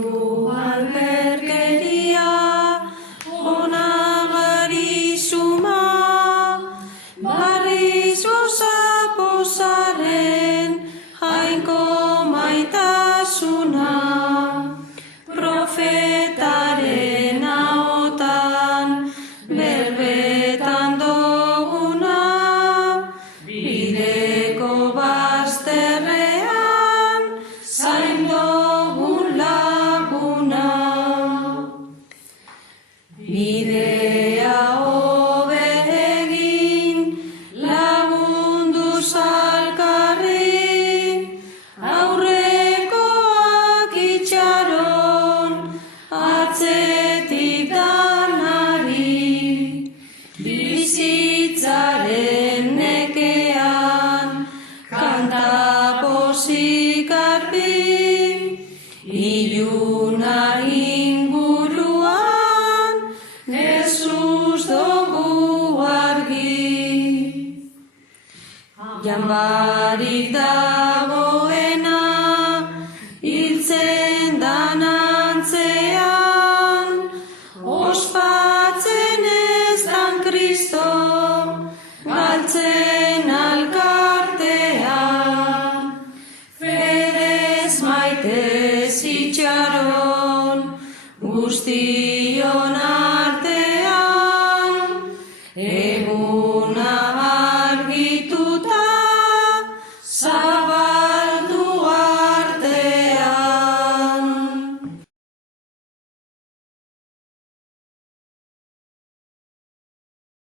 Alberkeria, onagari suma, barriz gozapozaren jainko maitasuna, profetaren ahotan berbetan doguna, bideko bazterrean zain dogun laguna. Bidea hobe egin lagundu zalkarri, aurrekoak itxaron atzetik danari, bizitzaren nekean kanta pozik argi, iluna inguruan Jesus dugu argi. Janbarik dagoena hiltzen dan antzean, ospatzen ez dan Kristo galtzen alkartean, fedez maitez itxaron guzti